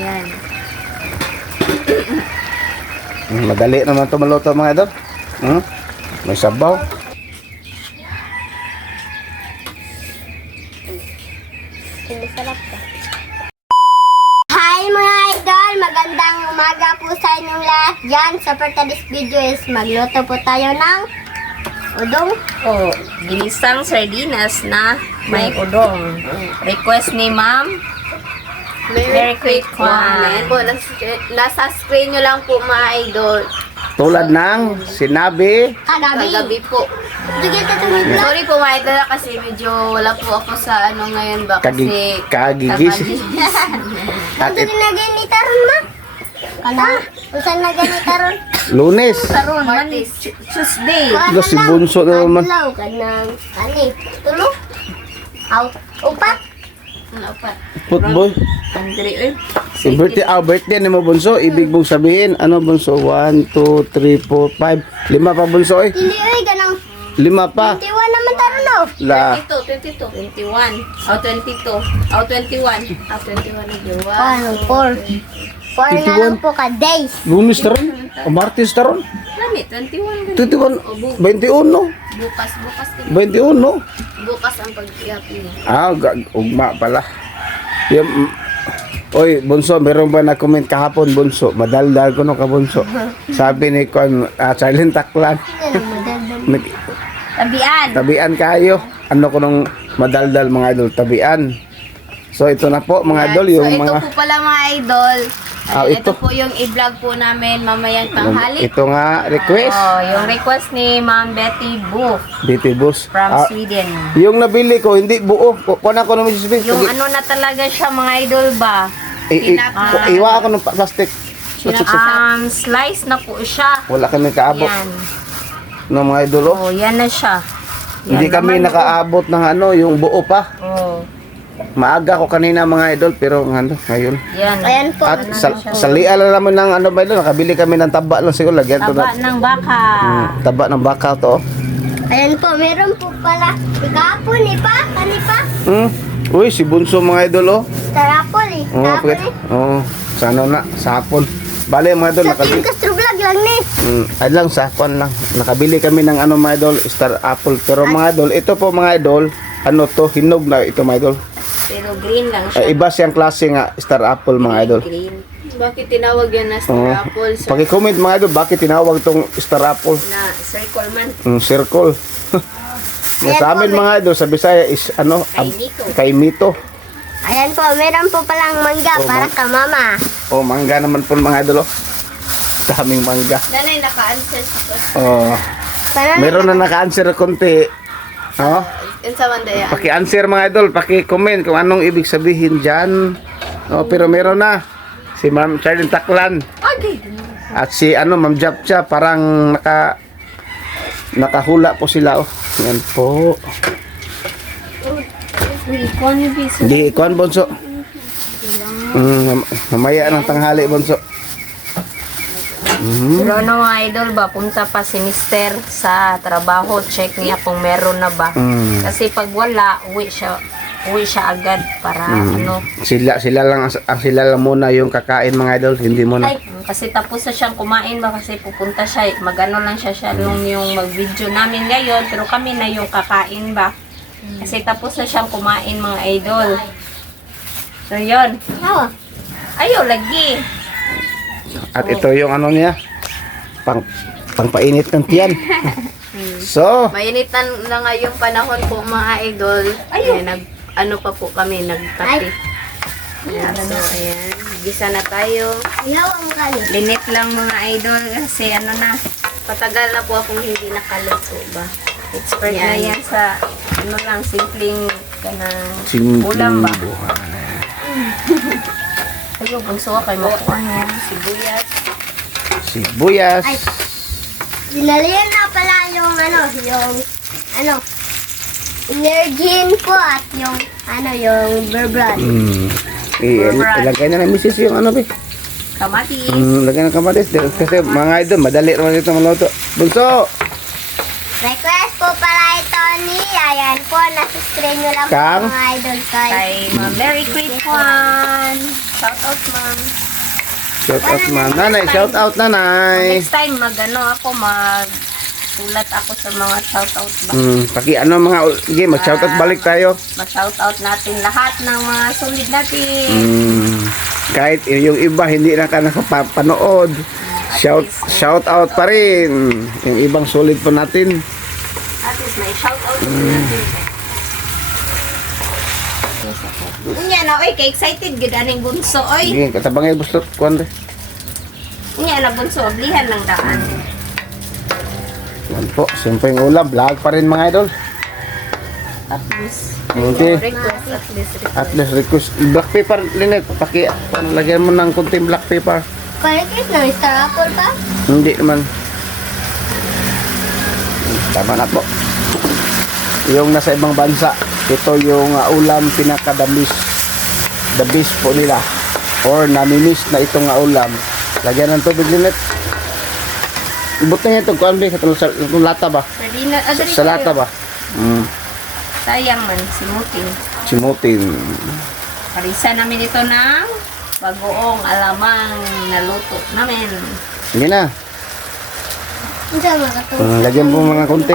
Ayan. Madali naman ito maluto mga idol. May sabaw. Masarap ka. Hi mga idol! Magandang umaga po sa inyong lahat dyan. So for today's video is magluto po tayo ng udong. Oh, ginisang sardinas na may udong. Request ni Ma'am. Very quick one. Ayan po, nasa screen nyo lang po mga idol. Tulad ng sinabi. Kagabi po. Sorry po mga idol kasi medyo wala po ako sa ano ngayon ba kasi Kagigis. At Ito na ganita ron ma? Ano? Usan na ganita ron? Lunes. Karon man Tuesday. Ito si Bunso na naman. Adlaw ka ng ani. Tulo? Aw, upat? Ano pa? Footboy. Andre Birthday ni mo Bunso. Ibig mong sabihin, ano Bunso? 1, 2, 3, 4, 5. 5 pa Bunso eh. Hindi ay ganang 5 pa. 21 naman taron no. La. 22, 21. Oh, 22. Oh, 21. Ah, 21 na yun. 4 na lang po ka days. Lunes na ron. O Martes na ron. Lami, 21. 21. 21. Bukas. 21. Bukas ang pag-iapi niya. Ugma pala. Yung, oy, Bunso, meron ba na-comment kahapon, Bunso? Madaldal ko no ka, Bunso. Sabi ni Kon, Silent Taklan. Tabian. Tabian kayo. Ano ko nung madaldal mga idol, tabian. So ito na po mga idol, yung so, ito mga po pala mga idol. ito. Ito po yung i-vlog po namin mamayang tanghali. Ito nga request. Oh, yung request ni Ma'am Betty Boof BT Bus. from Sweden. Yung nabili ko hindi buo. Kuha ko naman si Yung ano na talaga siya mga idol ba? Iwa ako ng plastic. Slice na po siya. Wala kami kaabot Yan. ng mga idol. Oh. Oh, yan na siya. Yan Hindi kami naman, nakaabot ng ano, yung buo pa. Oh, Maaga ko kanina mga idol pero ano, ngayon. yan. Ayan po. At salia lang naman ng ano ba idol, nakabili kami ng taba lang siguro lagyan to Taba na. ng baka. Taba ng baka to. Ayan po, meron po pala. Ikapon eh pa, kani pa. Uy, si Bunso mga idol oh. Tarapol eh. Oh, Tarapol eh. sana na sa hapon. Bale mga idol, Sa nakabili. Team Castro Vlog lang ni. Ay lang, sakon lang. Nakabili kami ng ano mga idol, Star Apple. Pero mga idol, ito po mga idol, ano to, hinog na ito mga idol. Pero green lang siya. Iba siyang klase nga, Star Apple mga idol. Green. Bakit tinawag yan na Oo. apple? So, Paki-comment mga idol, bakit tinawag tong Star Apple? na circle man. Circle. Nga sa amin mga idol, sa Bisaya is ano, Kaimito. kaimito. Ayan po, meron po palang mangga para ka mama. Oh, mangga naman po mga idol oh. Daming mangga. Nanay, naka-answer sa question. Oh, Para meron na naka-answer na konti. Oh. Yun sa mandaya. Paki-answer mga idol, paki-comment kung anong ibig sabihin dyan. No, pero meron na. Si Ma'am Charlene Taklan. Okay. At si ano, Ma'am Japcha, parang nakahula po sila. Oh. Yan po. Hindi, ikuan Bonso. Mamaya ng tanghali Bonso. Pero ano mga idol ba, punta pa si Mister sa trabaho, check niya kung meron na ba. Kasi pag wala, uwi siya agad para ano. Sila lang muna yung kakain mga idol, hindi muna. Ay, kasi tapos na siyang kumain ba kasi pupunta siya, magano lang siya lang yung mag-video namin ngayon, pero kami na yung kakain ba. Kasi tapos na siyang kumain mga idol. So yun. Oh, Ayaw lagi. At ito yung ano niya, pangpainit ng tiyan. So, Mainitan na nga yung panahon po mga idol. Ayun. Ano pa po kami, nagkape. Ayan, so ayan, gisa na tayo. ayaw ang kali. Linit lang mga idol kasi ano na, patagal na po akong hindi nakaluto ba. Expert na yan sa ano lang, simpleng kanang ulam ba. Ayo, bunso ka kayo makuha niya. sibuyas. Ay. Dinalihan na pala yung Energin po at yung berbran. Ilagay na ng misis yung ano ba? Kamatis. Lagyan ng kamatis. Kasi mga idol, madali naman ito maluto. Bunso! Request po pala ito ni, ayan po, nasa screen nyo lang po Kang? mga idol kay. Kay Ma'am Merry Christmas. Shout out, Ma'am. Shout out man. Nanay, shout out nanay. Next time, sulat ako sa mga shout out ba. Paki ano mga sige, mag-shout out balik tayo. Ma-shout out natin lahat ng mga sulit natin. Kahit yung iba hindi na ka nakapanood. Shout out pa rin. Yung ibang solid po natin. At least may shout out natin. Unya na, oy, ka-excited gid aning bunso, oy. Sige, katabangay bustot kuan de. Unya na bunso, oblihan lang daan. Yan po, simple yung ulam. Vlog pa rin mga idol. At least. Okay. Request, at least request. At least request. Black pepper, Linet. Lagyan mo ng kunting black pepper. Palikis na, Mr. Apple pa? Hindi naman. Tama na po. Yung nasa ibang bansa, ito yung ulam pinakadamis. The best po nila. Or namimiss na itong ulam. Lagyan ng tubig, Linet. Ibot na ito, kuan ba? Sa lata ba? Sa lata ba? Sayang man, simutin. Simutin. Parisa namin ito ng bagoong alamang naluto namin. Sige na. Hindi ka makatulog. Lagyan mo mga konti.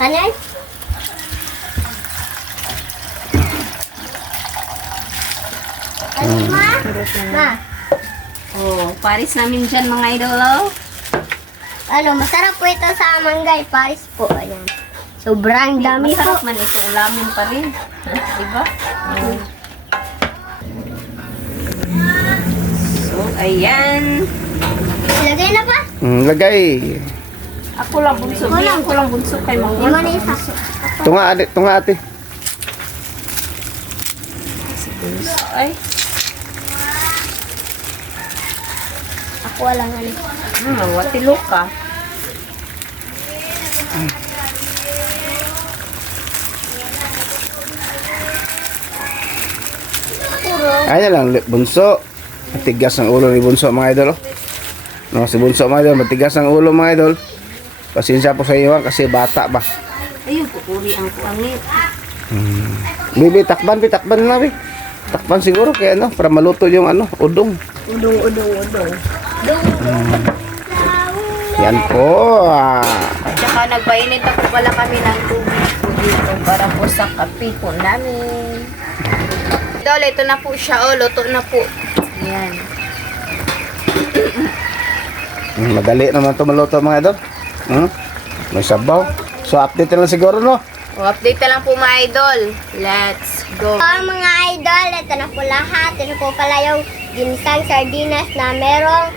Ano yan? Ano ma? Ma? Oh, paris namin dyan mga idol, oh. Ano, masarap po ito sa Manggay, Paris po. Ayan. Sobrang dami po. Masarap man ito, ulamin pa rin. Diba? So, ayan. Ilagay na pa? Lagay. Ako lang bunso. Ako lang bunso kay Hindi mo Mangwan. na isa. Tunga ate. Ay, Ako walang ano. watilo ka. Ayan lang, bunso. Matigas ang ulo ni bunso mga idol. No, si bunso mga idol, matigas ang ulo mga idol. Pasensya po sa iyo kasi bata ba. Ayun, pupuri ang kuangin. Bibi, takban na bi. Takban siguro kaya ano, para maluto yung udong. Udong. Yan po. At saka nagpainit ako pala kami ng tubig po dito para po sa kape po namin. Idol, ito na po siya. Oh, luto na po. Ayan. Madali naman ito maluto mga idol. May sabaw. So update na lang siguro no. O, update na lang po mga idol. Let's go. So, mga idol, ito na po lahat. Ito po pala yung ginisang sardinas na merong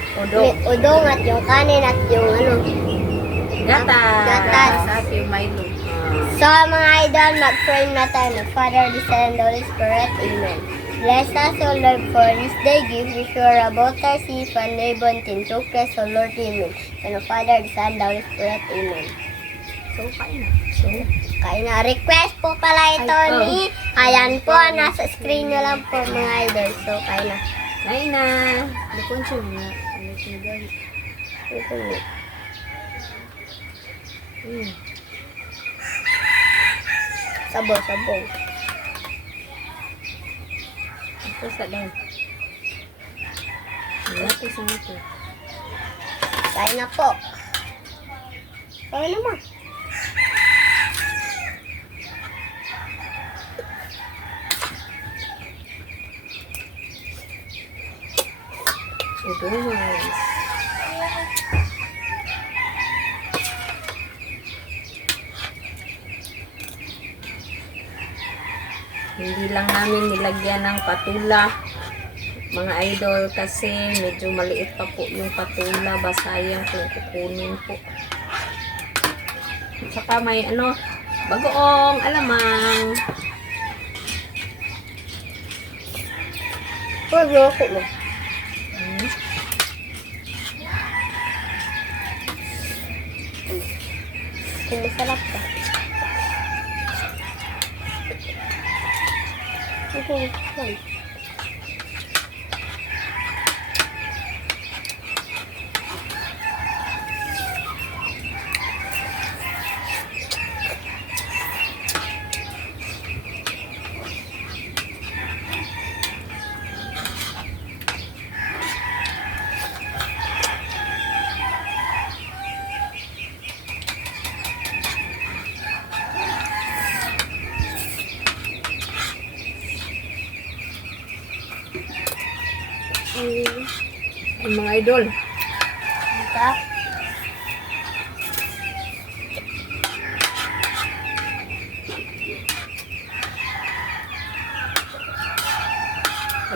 udong at yung kanin at yung Gatas. At yung Milo. So, mga idol, mag-pray na tayo ng Father, the Son, and the Holy Spirit. Amen. Bless us, O Lord, for this day. Give us sure about our sins and labor and tinsukas, O Lord. Amen. And the Father, the Son, and the Holy Spirit. Amen. So, kain na. Kaya na, request po pala ito ni, ayan po, nasa screen nyo lang po mga idol. So, kaya na. Kain na. Sabaw. Ito sa down. Ito sa ito. Kaya na po. Kaya naman. Ito guys. Hindi lang namin nilagyan ng patula mga idol kasi medyo maliit pa po yung patula, basayang kung kukunin po. Saka may bagoong alamang. Loko mo. Kung masarap ka. Ang mga idol. Ito.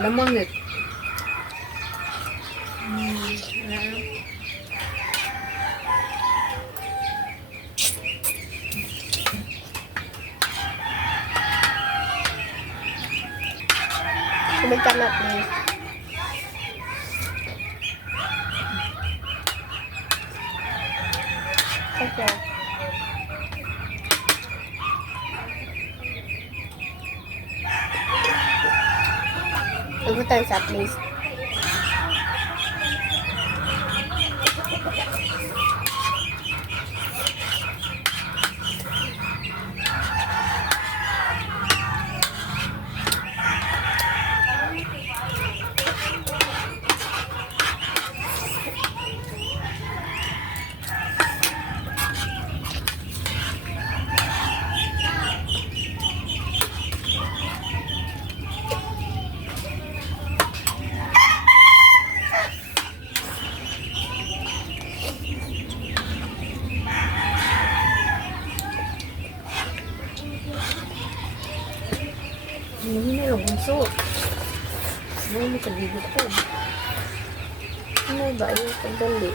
Alam mo, Nick. Subig ka na, please. Okay. Igutan sa please. Hindi na lang bunso. Hindi ka dito ko. Ano ba yung pagdali?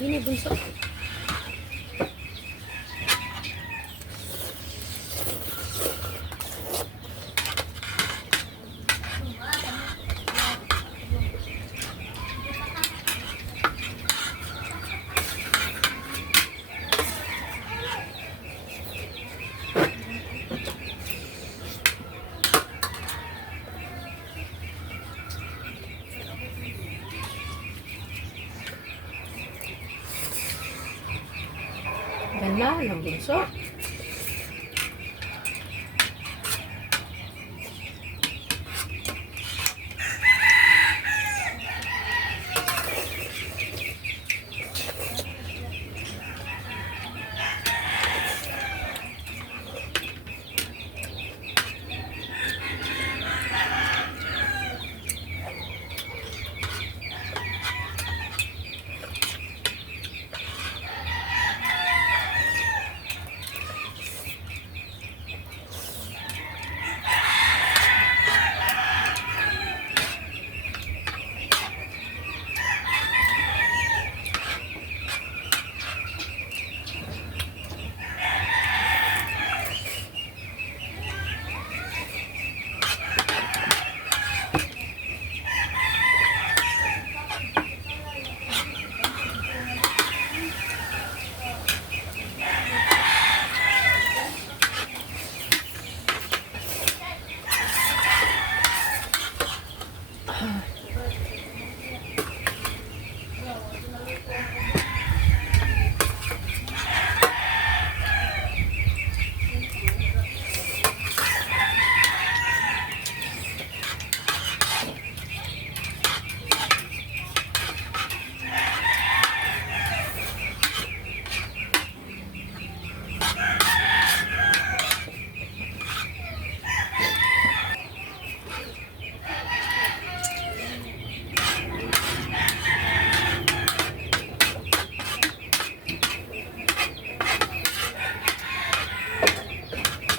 Ini bunso. Ganda ng bunso.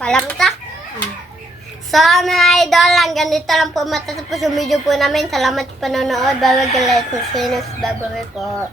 Palamta. So, mga idol, hanggang dito lang po matatapos yung video po namin. Salamat sa panonood. Bye-bye, guys. Bye-bye po.